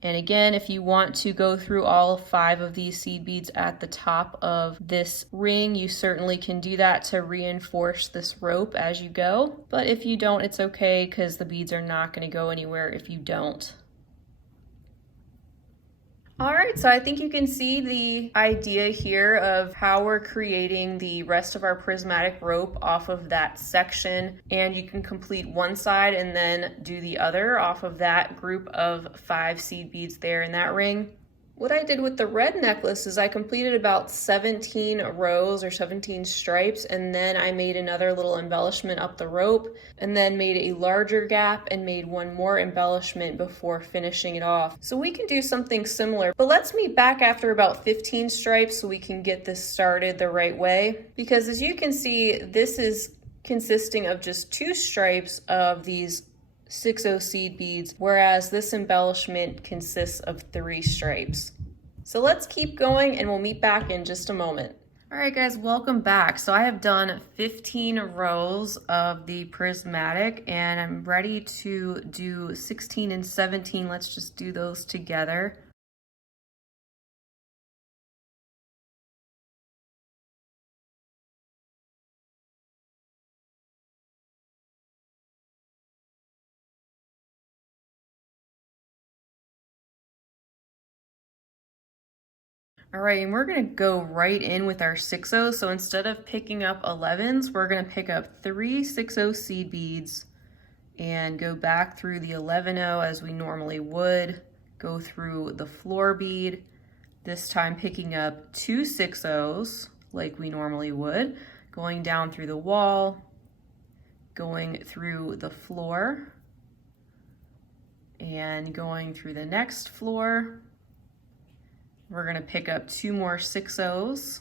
And again, if you want to go through all 5 of these seed beads at the top of this ring, you certainly can do that to reinforce this rope as you go. But if you don't, it's okay because the beads are not going to go anywhere if you don't. All right, so I think you can see the idea here of how we're creating the rest of our prismatic rope off of that section, and you can complete one side and then do the other off of that group of 5 seed beads there in that ring. What I did with the red necklace is I completed about 17 rows or 17 stripes, and then I made another little embellishment up the rope, and then made a larger gap and made one more embellishment before finishing it off. So we can do something similar, but let's meet back after about 15 stripes so we can get this started the right way. Because as you can see, this is consisting of just 2 stripes of these 6-0 seed beads, whereas this embellishment consists of 3 stripes. So let's keep going and we'll meet back in just a moment. All right guys, welcome back. So I have done 15 rows of the prismatic and I'm ready to do 16 and 17. Let's just do those together. All right, and we're gonna go right in with our 6/0. So instead of picking up 11s, we're gonna pick up 3 6/0 seed beads and go back through the 11/0 as we normally would, go through the floor bead, this time picking up 2 6/0s like we normally would, going down through the wall, going through the floor, and going through the next floor. We're gonna pick up 2 more 6/0s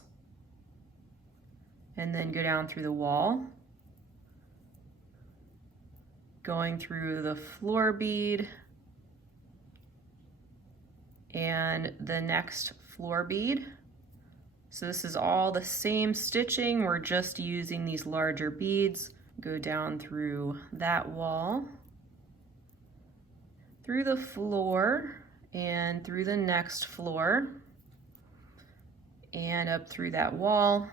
and then go down through the wall, going through the floor bead and the next floor bead. So this is all the same stitching, we're just using these larger beads. Go down through that wall, through the floor, and through the next floor, and up through that wall,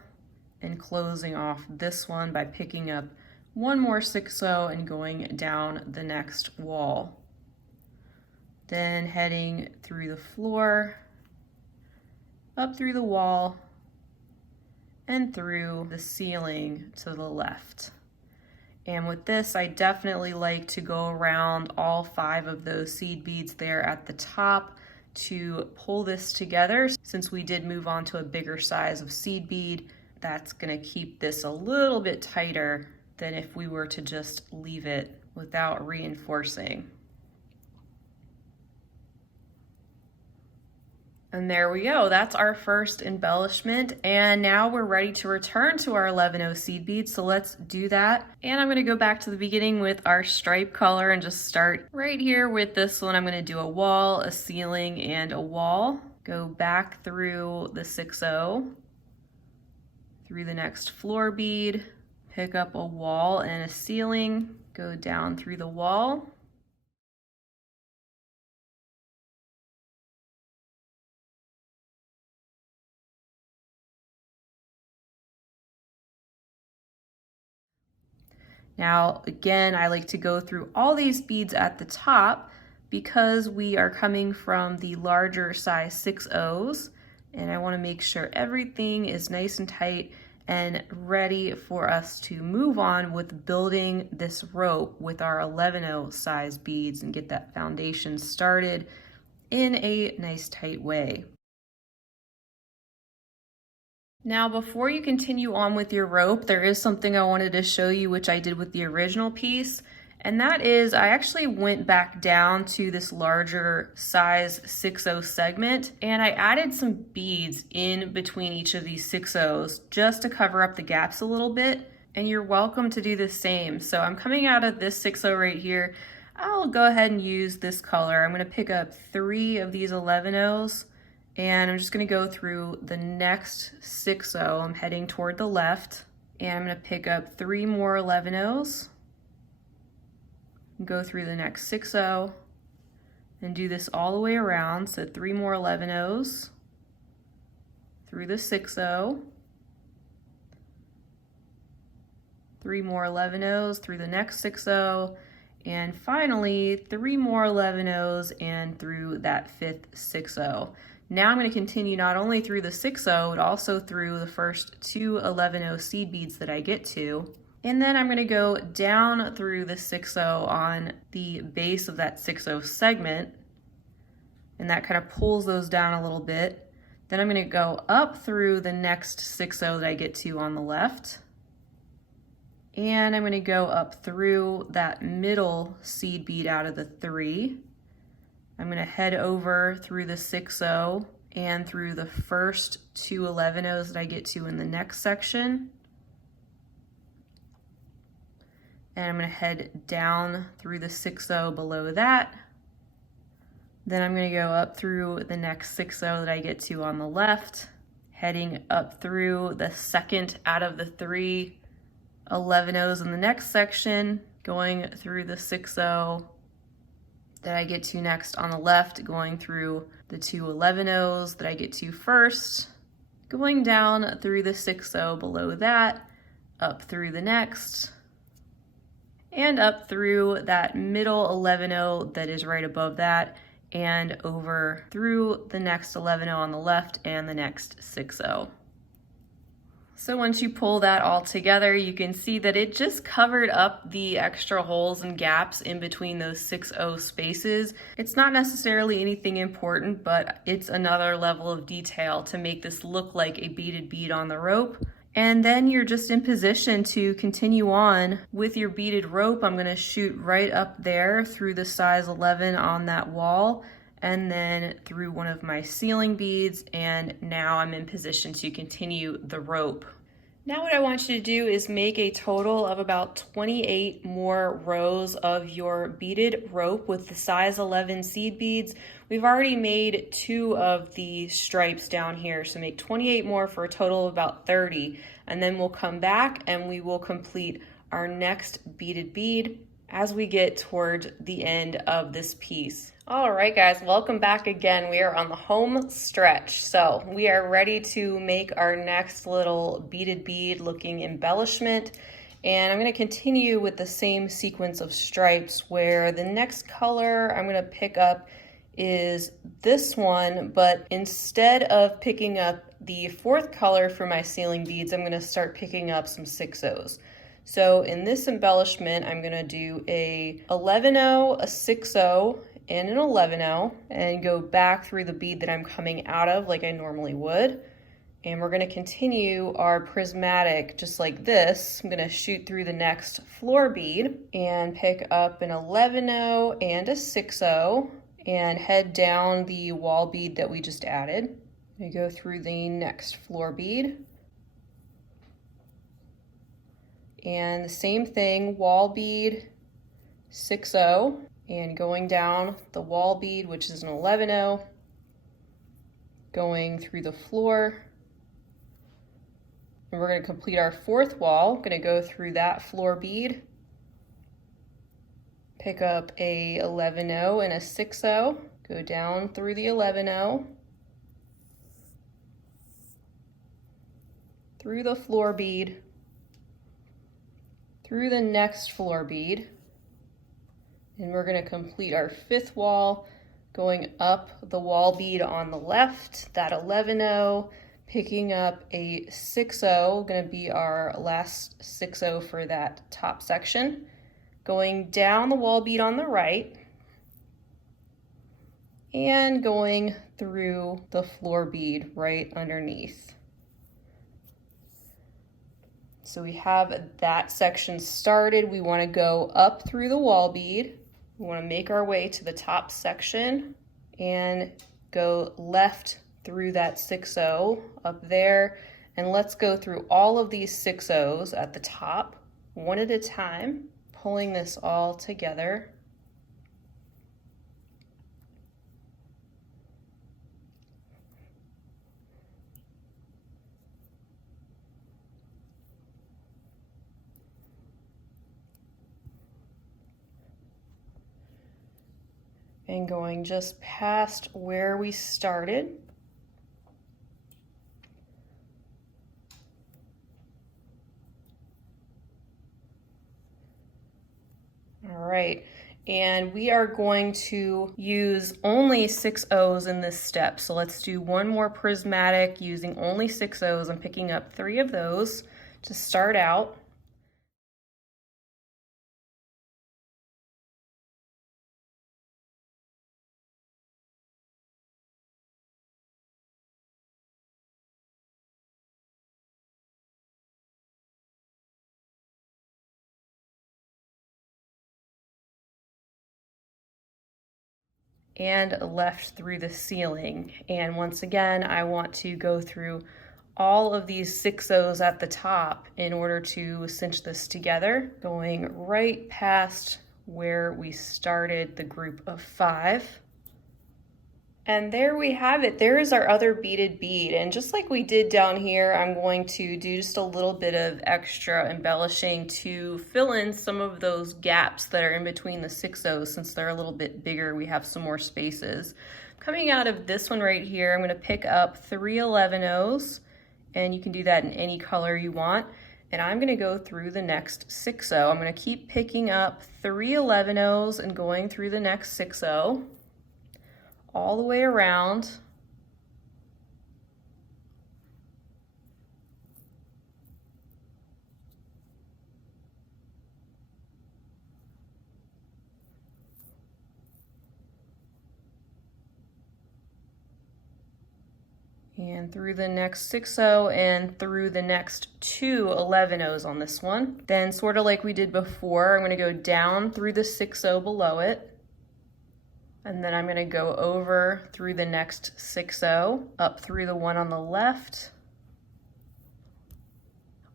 and closing off this one by picking up 1 more 6/0 and going down the next wall. Then heading through the floor, up through the wall, and through the ceiling to the left. And with this, I definitely like to go around all 5 of those seed beads there at the top to pull this together. Since we did move on to a bigger size of seed bead, that's gonna keep this a little bit tighter than if we were to just leave it without reinforcing. And there we go, that's our first embellishment. And now we're ready to return to our 11/0 seed beads, so let's do that. And I'm gonna go back to the beginning with our stripe color and just start right here with this one. I'm gonna do a wall, a ceiling, and a wall. Go back through the 6/0, through the next floor bead, pick up a wall and a ceiling, go down through the wall, now, again, I like to go through all these beads at the top because we are coming from the larger size 6/0s, and I want to make sure everything is nice and tight and ready for us to move on with building this rope with our 11/0 size beads and get that foundation started in a nice tight way. Now, before you continue on with your rope, there is something I wanted to show you, which I did with the original piece, and that is I actually went back down to this larger size 6/0 segment, and I added some beads in between each of these 6/0s just to cover up the gaps a little bit, and you're welcome to do the same. So I'm coming out of this 6/0 right here. I'll go ahead and use this color. I'm gonna pick up 3 of these 11/0s, and I'm just gonna go through the next 6/0. I'm heading toward the left, and I'm gonna pick up 3 more 11/0s, go through the next 6/0, and do this all the way around. So 3 more 11/0s, through the 6/0, 3 more 11/0s through the next 6/0, and finally 3 more 11/0s and through that 5th 6/0. Now I'm going to continue not only through the 6/0, but also through the first 2 11/0 seed beads that I get to. And then I'm going to go down through the 6/0 on the base of that 6/0 segment, and that kind of pulls those down a little bit. Then I'm going to go up through the next 6/0 that I get to on the left, and I'm going to go up through that middle seed bead out of the 3. I'm going to head over through the 6/0 and through the first 2 11/0s that I get to in the next section. And I'm going to head down through the 6/0 below that. Then I'm going to go up through the next 6/0 that I get to on the left, heading up through the second out of the 3 11/0s in the next section, going through the 6/0 that I get to next on the left, going through the 2 11/0s that I get to first, going down through the 6/0 below that, up through the next, and up through that middle 11/0 that is right above that, and over through the next 11-0 on the left and the next 6-0. So once you pull that all together, you can see that it just covered up the extra holes and gaps in between those 6-0 spaces. It's not necessarily anything important, but it's another level of detail to make this look like a beaded bead on the rope. And then you're just in position to continue on with your beaded rope. I'm gonna shoot right up there through the size 11 on that wall, and then through one of my ceiling beads, and now I'm in position to continue the rope. Now what I want you to do is make a total of about 28 more rows of your beaded rope with the size 11 seed beads. We've already made 2 of the stripes down here, so make 28 more for a total of about 30. And then we'll come back and we will complete our next beaded bead as we get toward the end of this piece. All right, guys, welcome back again. We are on the home stretch. So we are ready to make our next little beaded bead looking embellishment. And I'm gonna continue with the same sequence of stripes where the next color I'm gonna pick up is this one, but instead of picking up the 4th color for my ceiling beads, I'm gonna start picking up some 6-0s. So in this embellishment, I'm gonna do a 11-0, a 6-0, and an 11-0, and go back through the bead that I'm coming out of like I normally would. And we're gonna continue our prismatic just like this. I'm gonna shoot through the next floor bead and pick up an 11-0 and a 6-0 and head down the wall bead that we just added. I go through the next floor bead. And the same thing, wall bead, 6-0, and going down the wall bead, which is an 11-0, going through the floor. And we're gonna complete our 4th wall. I'm gonna go through that floor bead, pick up a 11-0 and a 6-0, go down through the 11-0, through the floor bead, through the next floor bead, and we're going to complete our 5th wall, going up the wall bead on the left, that 11-0, picking up a 6-0, going to be our last 6-0 for that top section, going down the wall bead on the right, and going through the floor bead right underneath. So we have that section started. We want to go up through the wall bead. We want to make our way to the top section and go left through that 6-0 up there. And let's go through all of these 6-0s at the top, one at a time, pulling this all together. And going just past where we started. All right, and we are going to use only 6-0s in this step. So let's do one more prismatic using only 6-0s. I'm picking up 3 of those to start out. And left through the ceiling. And once again, I want to go through all of these 6-0s at the top in order to cinch this together, going right past where we started the group of 5. And there we have it. There is our other beaded bead. And just like we did down here, I'm going to do just a little bit of extra embellishing to fill in some of those gaps that are in between the 6-0s. Since they're a little bit bigger, we have some more spaces. Coming out of this one right here, I'm going to pick up 3 11-0s, and you can do that in any color you want. And I'm going to go through the next 6-0. I'm going to keep picking up 3 11-0s and going through the next 6-0. all the way around. And through the next 6-0 and through the next 2 11-0s on this one. Then sort of like we did before, I'm going to go down through the 6-0 below it. And then I'm going to go over through the next 6-0, up through the one on the left.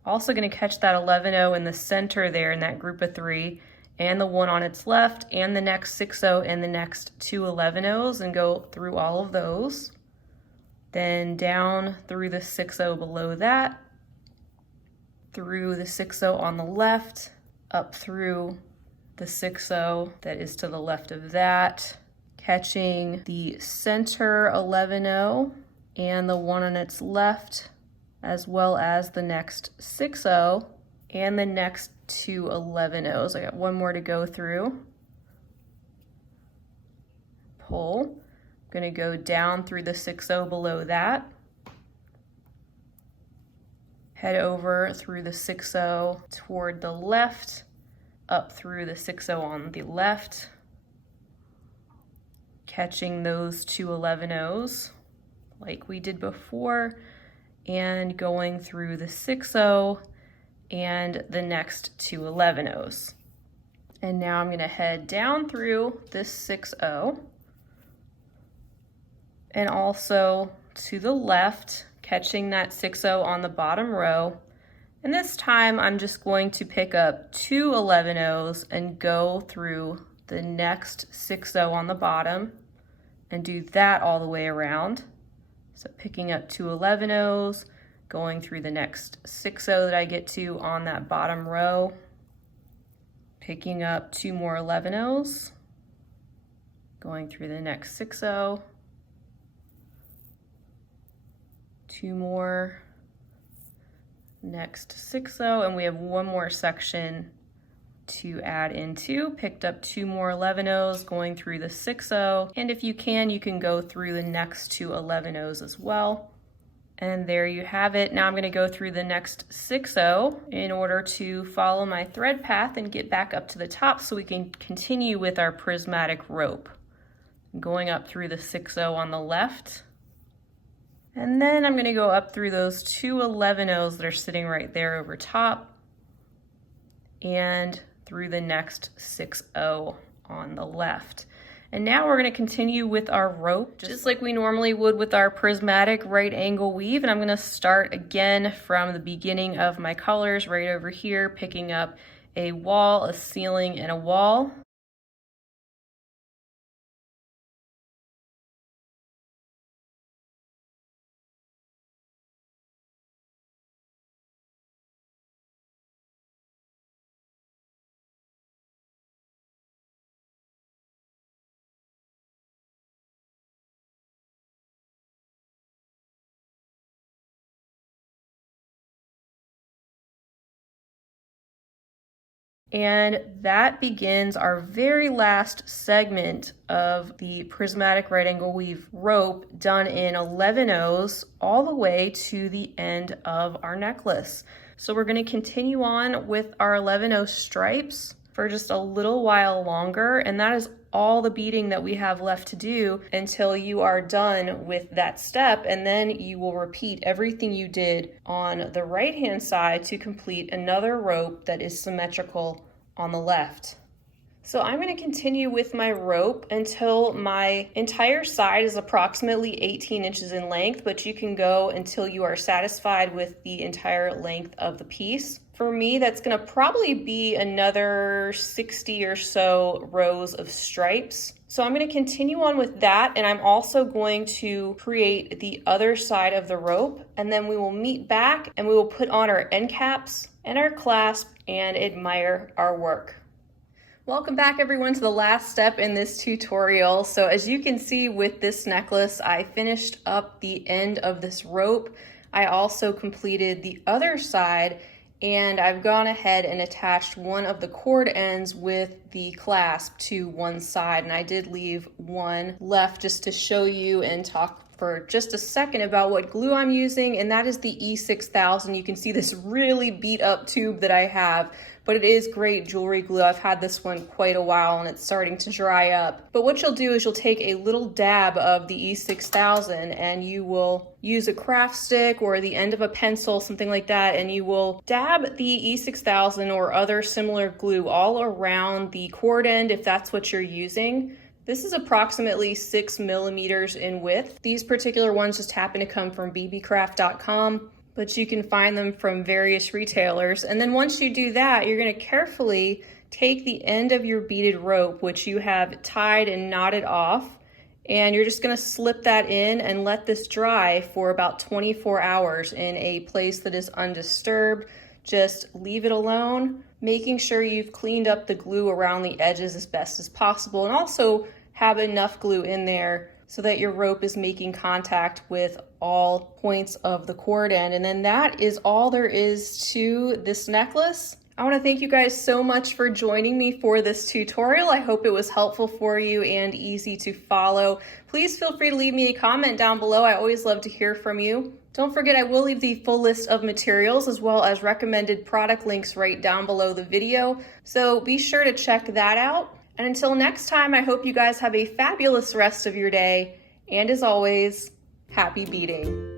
Also going to catch that 11-0 in the center there in that group of 3, and the one on its left, and the next 6-0 and the next 2 11-0s, and go through all of those. Then down through the 6-0 below that, through the 6-0 on the left, up through the 6-0 that is to the left of that, catching the center 11-0 and the one on its left, as well as the next 6-0 and the next 2 11-0s. I got one more to go through. Pull. I'm going to go down through the 6-0 below that, head over through the 6-0 toward the left, up through the 6-0 on the left, catching those 2 11-0s like we did before, and going through the 6-0 and the next 2 11-0s. And now I'm going to head down through this 6-0. And also to the left, catching that 6-0 on the bottom row. And this time I'm just going to pick up 2 11-0s and go through the next 6-0 on the bottom and do that all the way around. So picking up 2 11-0s, going through the next 6-0 that I get to on that bottom row, picking up 2 more 11-0s, going through the next 6-0, 2 more, next 6-0, and we have one more section to add into. Picked up 2 more 11-0s, going through the 6-0, and if you can go through the next 2 11-0s as well. And there you have it. Now I'm going to go through the next 6-0 in order to follow my thread path and get back up to the top so we can continue with our prismatic rope. Going up through the 6-0 on the left. And then I'm going to go up through those 2 11-0s that are sitting right there over top, and through the next 6-0 on the left. And now we're going to continue with our rope, just like we normally would with our prismatic right angle weave. And I'm going to start again from the beginning of my colors right over here, picking up a wall, a ceiling, and a wall. And that begins our very last segment of the prismatic right angle weave rope, done in 11-0s all the way to the end of our necklace. So we're going to continue on with our 11-0 stripes for just a little while longer, and that is all the beading that we have left to do until you are done with that step, and then you will repeat everything you did on the right hand side to complete another rope that is symmetrical on the left. So I'm going to continue with my rope until my entire side is approximately 18 inches in length, but you can go until you are satisfied with the entire length of the piece. For me, that's going to probably be another 60 or so rows of stripes. So I'm going to continue on with that, and I'm also going to create the other side of the rope, and then we will meet back and we will put on our end caps and our clasp and admire our work. Welcome back everyone to the last step in this tutorial. So as you can see with this necklace, I finished up the end of this rope. I also completed the other side, and I've gone ahead and attached one of the cord ends with the clasp to one side, and I did leave one left just to show you and talk for just a second about what glue I'm using, and that is the E6000. You can see this really beat up tube that I have, but it is great jewelry glue. I've had this one quite a while and it's starting to dry up. But what you'll do is you'll take a little dab of the E6000 and you will use a craft stick or the end of a pencil, something like that, and you will dab the E6000 or other similar glue all around the cord end if that's what you're using. This is approximately 6 millimeters in width. These particular ones just happen to come from bbcraft.com, but you can find them from various retailers. And then once you do that, you're going to carefully take the end of your beaded rope, which you have tied and knotted off, and you're just going to slip that in and let this dry for about 24 hours in a place that is undisturbed. Just leave it alone, making sure you've cleaned up the glue around the edges as best as possible, and also have enough glue in there so that your rope is making contact with all points of the cord end. And then that is all there is to this necklace. I want to thank you guys so much for joining me for this tutorial. I hope it was helpful for you and easy to follow. Please feel free to leave me a comment down below. I always love to hear from you. Don't forget, I will leave the full list of materials as well as recommended product links right down below the video, so be sure to check that out. And until next time, I hope you guys have a fabulous rest of your day, and as always, happy beading.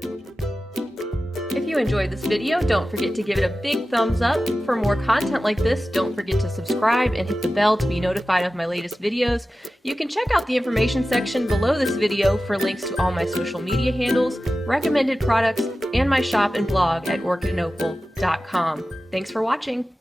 If you enjoyed this video, don't forget to give it a big thumbs up. For more content like this, don't forget to subscribe and hit the bell to be notified of my latest videos. You can check out the information section below this video for links to all my social media handles, recommended products, and my shop and blog at orchidandopal.com. Thanks for watching.